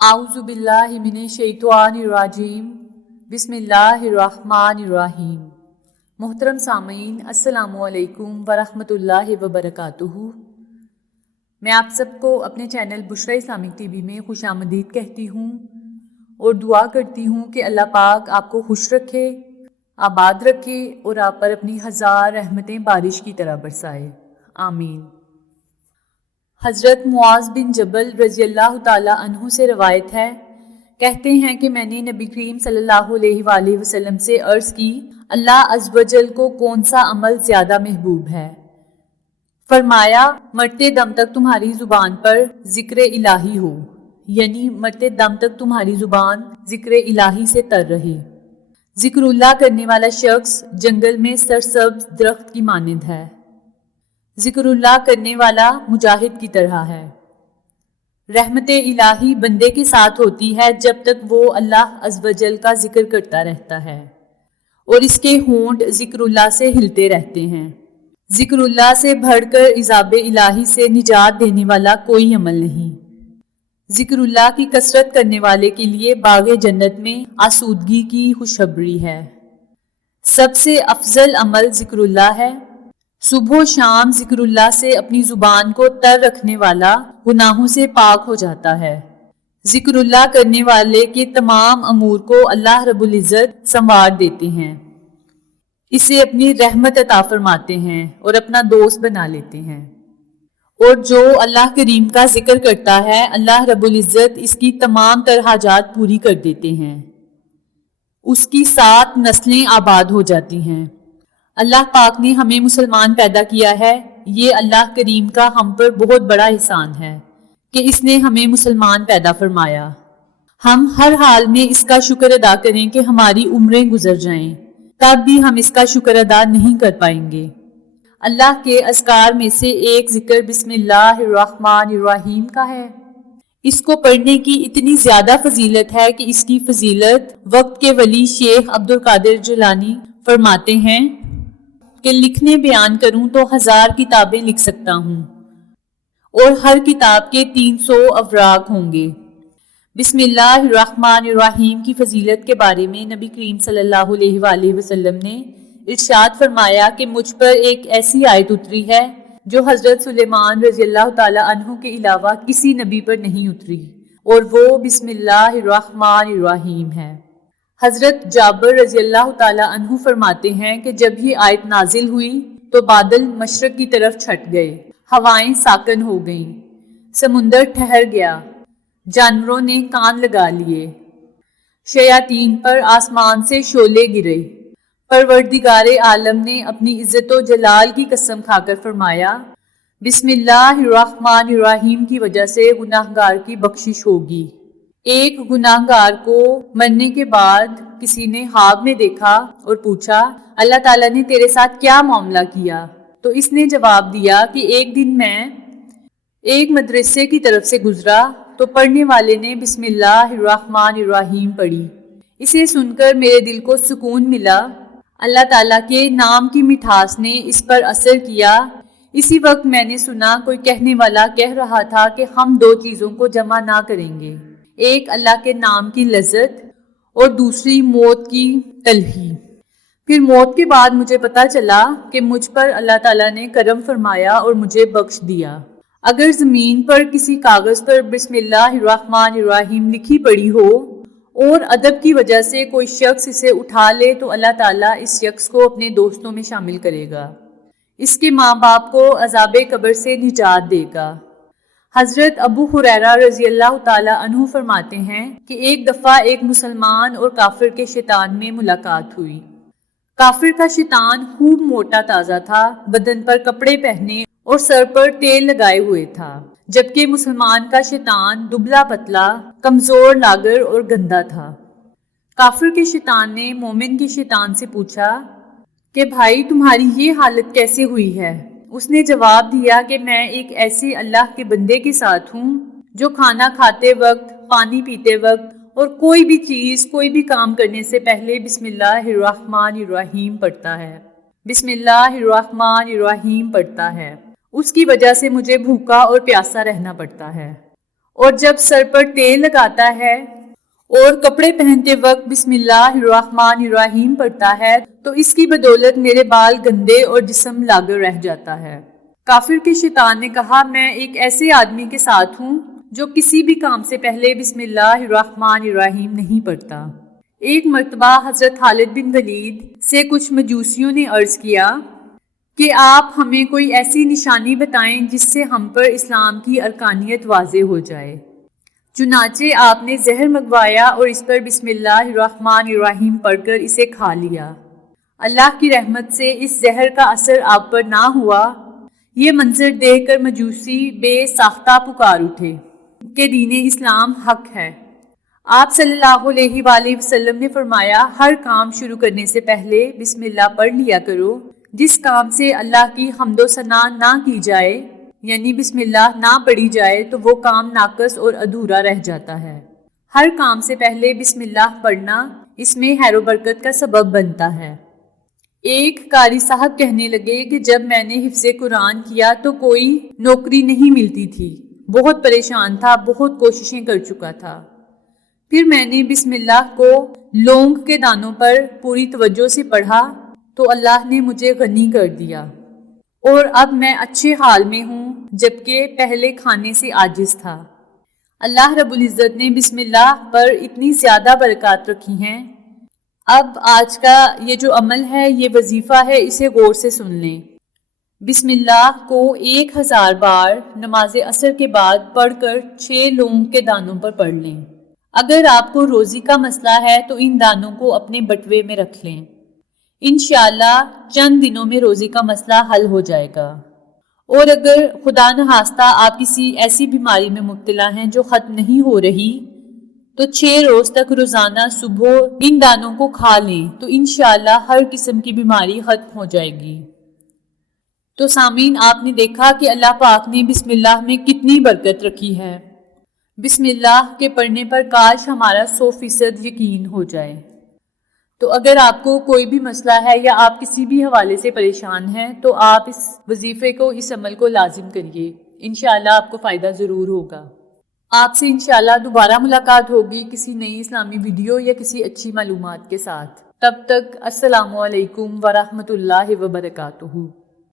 आऊज़ु बिल्लाहि मिनश्शैतानिर्रजीम बिस्मिल्लाहिर्रहमानिर्रहीम। मोहतरम सामीन, अस्सलामु अलैकुम वरहमतुल्लाहि वबरकातुहू। मैं आप सबको अपने चैनल बुशरा इस्लामिक टीवी में खुशामदीद कहती हूँ और दुआ करती हूँ कि अल्लाह पाक आपको खुश रखे, आबाद रखे और आप पर अपनी हज़ार रहमतें बारिश की तरह बरसाए, आमीन। हज़रत मुआज़ बिन जबल रज़ियल्लाहु ताला अन्हु से रवायत है, कहते हैं कि मैंने नबी करीम सल्लल्लाहु अलैहि वसल्लम से अर्ज़ की, अल्लाह अज़्ज़ व जल को कौन सा अमल ज़्यादा महबूब है? फरमाया, मरते दम तक तुम्हारी ज़ुबान पर ज़िक्र इलाही हो, यानी मरते दम तक तुम्हारी ज़ुबान ज़िक्र इलाही से तर रहे। ज़िक्रुल्लाह करने वाला शख्स जंगल में सरसब्ज़ दरख्त की मानिंद है। ज़िक्रुल्लाह करने वाला मुजाहिद की तरह है। रहमत इलाही बंदे के साथ होती है जब तक वो अल्लाह अज़्ज़ व जल का जिक्र करता रहता है और इसके होंठ ज़िक्रुल्लाह से हिलते रहते हैं। ज़िक्रुल्लाह से बढ़कर इज़ाब इलाही से निजात देने वाला कोई अमल नहीं। ज़िक्रुल्लाह की कसरत करने वाले के लिए बाग़े जन्नत में आसूदगी की खुशखबरी है। सबसे अफजल अमल ज़िक्रुल्लाह है। सुबह शाम ज़िक्रुल्लाह से अपनी ज़ुबान को तर रखने वाला गुनाहों से पाक हो जाता है। ज़िक्रुल्लाह करने वाले के तमाम अमूर को अल्लाह रब्बुल इज़्ज़त संवार देते हैं, इसे अपनी रहमत अता फरमाते हैं और अपना दोस्त बना लेते हैं। और जो अल्लाह करीम का जिक्र करता है, अल्लाह रब्बुल इज़्ज़त इसकी तमाम तर हाजात पूरी कर देते हैं। उसकी 7 नस्लें आबाद हो जाती हैं। अल्लाह पाक ने हमें मुसलमान पैदा किया है। ये अल्लाह करीम का हम पर बहुत बड़ा एहसान है कि इसने हमें मुसलमान पैदा फरमाया। हम हर हाल में इसका शुक्र अदा करें कि हमारी उम्रें गुजर जाएं, तब भी हम इसका शुक्र अदा नहीं कर पाएंगे। अल्लाह के अज़कार में से एक जिक्र बिस्मिल्लाहिर्रहमानिर्रहीम का है। इसको पढ़ने की इतनी ज़्यादा फजीलत है कि इसकी फजीलत वक्त के वली शेख अब्दुल कादिर जिलानी फरमाते हैं कि लिखने बयान करूं तो 1000 किताबें लिख सकता हूं और हर किताब के 300 अवराक होंगे। बिस्मिल्लाहिर्रहमानिर्रहीम की फजीलत के बारे में नबी करीम सल्लल्लाहु अलैहि वसल्लम ने इरशाद फरमाया कि मुझ पर एक ऐसी आयत उतरी है जो हज़रत सुलेमान रज़ियल्लाहु ताला अन्हु के अलावा किसी नबी पर नहीं उतरी, और वो बिस्मिल्लाहिर्रहमानिर्रहीम है। हज़रत जाबिर रज़ियल्लाहु ताला अन्हु फरमाते हैं कि जब ये आयत नाजिल हुई तो बादल मशरक़ की तरफ छट गए, हवाएं साकन हो गईं, समुंदर ठहर गया, जानवरों ने कान लगा लिए, शयातीन पर आसमान से शोले गिरे। परवरदिगारे आलम ने अपनी इज़्ज़त व जलाल की कसम खाकर फरमाया, बिस्मिल्लाहिर्रहमानिर्रहीम की वजह से गुनाहगार की बख्शिश होगी। एक गुनाहगार को मरने के बाद किसी ने ख्वाब में देखा और पूछा, अल्लाह ताला ने तेरे साथ क्या मामला किया? तो इसने जवाब दिया कि एक दिन मैं एक मदरसे की तरफ से गुजरा तो पढ़ने वाले ने बिस्मिल्लाहिर्रहमानिर्रहीम पढ़ी। इसे सुनकर मेरे दिल को सुकून मिला। अल्लाह ताला के नाम की मिठास ने इस पर असर किया। इसी वक्त मैंने सुना कोई कहने वाला कह रहा था कि हम 2 चीज़ों को जमा ना करेंगे, एक अल्लाह के नाम की लज्जत और दूसरी मौत की तलही। फिर मौत के बाद मुझे पता चला कि मुझ पर अल्लाह ताला ने करम फरमाया और मुझे बख्श दिया। अगर ज़मीन पर किसी कागज़ पर बिस्मिल्लाहिर्रहमानिर्रहीम लिखी पड़ी हो और अदब की वजह से कोई शख्स इसे उठा ले तो अल्लाह ताला इस शख्स को अपने दोस्तों में शामिल करेगा, इसके माँ बाप को अज़ाब कब्र से निजात देगा। हज़रत अबू हुरैरा रज़ियल्लाहु ताला अन्हु फरमाते हैं कि एक दफ़ा एक मुसलमान और काफिर के शैतान में मुलाकात हुई। काफिर का शैतान खूब मोटा ताज़ा था, बदन पर कपड़े पहने और सर पर तेल लगाए हुए था, जबकि मुसलमान का शैतान दुबला पतला, कमज़ोर, लागर और गंदा था। काफिर के शैतान ने मोमिन के शैतान से पूछा कि भाई तुम्हारी ये हालत कैसे हुई है? उसने जवाब दिया कि मैं एक ऐसे अल्लाह के बंदे के साथ हूँ जो खाना खाते वक्त, पानी पीते वक्त और कोई भी चीज़, कोई भी काम करने से पहले बिस्मिल्लाहिर्रहमानिर्रहीम पढ़ता है, बिस्मिल्लाहिर्रहमानिर्रहीम पढ़ता है। उसकी वजह से मुझे भूखा और प्यासा रहना पड़ता है اور جب سر پر تیل لگاتا ہے اور کپڑے پہنتے وقت بسم اللہ الرحمن الرحیم پڑھتا ہے تو اس کی بدولت میرے بال گندے اور جسم لاغر رہ جاتا ہے۔ کافر کے شیطان نے کہا، میں ایک ایسے آدمی کے ساتھ ہوں جو کسی بھی کام سے پہلے بسم اللہ الرحمن الرحیم نہیں پڑھتا۔ ایک مرتبہ حضرت خالد بن ولید سے کچھ مجوسیوں نے عرض کیا کہ آپ ہمیں کوئی ایسی نشانی بتائیں جس سے ہم پر اسلام کی ارکانیت واضح ہو جائے۔ چنانچہ آپ نے زہر منگوایا اور اس پر بسم اللہ الرحمن الرحیم پڑھ کر اسے کھا لیا۔ اللہ کی رحمت سے اس زہر کا اثر آپ پر نہ ہوا۔ یہ منظر دیکھ کر مجوسی بے ساختہ پکار اٹھے کہ دین اسلام حق ہے۔ آپ صلی اللہ علیہ وآلہ وسلم نے فرمایا، ہر کام شروع کرنے سے پہلے بسم اللہ پڑھ لیا کرو۔ جس کام سے اللہ کی حمد و ثنا نہ کی جائے یعنی بسم اللہ نہ پڑھی جائے تو وہ کام ناقص اور ادھورا رہ جاتا ہے۔ ہر کام سے پہلے بسم اللہ پڑھنا اس میں خیر و برکت کا سبب بنتا ہے۔ ایک قاری صاحب کہنے لگے کہ جب میں نے حفظ قرآن کیا تو کوئی نوکری نہیں ملتی تھی، بہت پریشان تھا، بہت کوششیں کر چکا تھا۔ پھر میں نے بسم اللہ کو لونگ کے دانوں پر پوری توجہ سے پڑھا تو اللہ نے مجھے غنی کر دیا اور اب میں اچھے حال میں ہوں جبکہ پہلے کھانے سے عاجز تھا۔ اللہ رب العزت نے بسم اللہ پر اتنی زیادہ برکات رکھی ہیں۔ اب آج کا یہ جو عمل ہے، یہ وظیفہ ہے، اسے غور سے سن لیں۔ بسم اللہ کو 1000 بار نماز عصر کے بعد پڑھ کر 6 لونگ کے دانوں پر پڑھ لیں۔ اگر آپ کو روزی کا مسئلہ ہے تو ان دانوں کو اپنے بٹوے میں رکھ لیں۔ انشاءاللہ چند دنوں میں روزی کا مسئلہ حل ہو جائے گا۔ اور اگر خدا نخواستہ آپ کسی ایسی بیماری میں مبتلا ہیں جو ختم نہیں ہو رہی تو 6 روز تک روزانہ صبح ان دانوں کو کھا لیں تو انشاءاللہ ہر قسم کی بیماری ختم ہو جائے گی۔ تو سامعین، آپ نے دیکھا کہ اللہ پاک نے بسم اللہ میں کتنی برکت رکھی ہے۔ بسم اللہ کے پڑھنے پر کاش ہمارا 100% یقین ہو جائے۔ تو اگر آپ کو کوئی بھی مسئلہ ہے یا آپ کسی بھی حوالے سے پریشان ہیں تو آپ اس وظیفے کو، اس عمل کو لازم کریے، انشاءاللہ آپ کو فائدہ ضرور ہوگا۔ آپ سے انشاءاللہ دوبارہ ملاقات ہوگی کسی نئی اسلامی ویڈیو یا کسی اچھی معلومات کے ساتھ۔ تب تک السلام علیکم ورحمۃ اللہ وبرکاتہ۔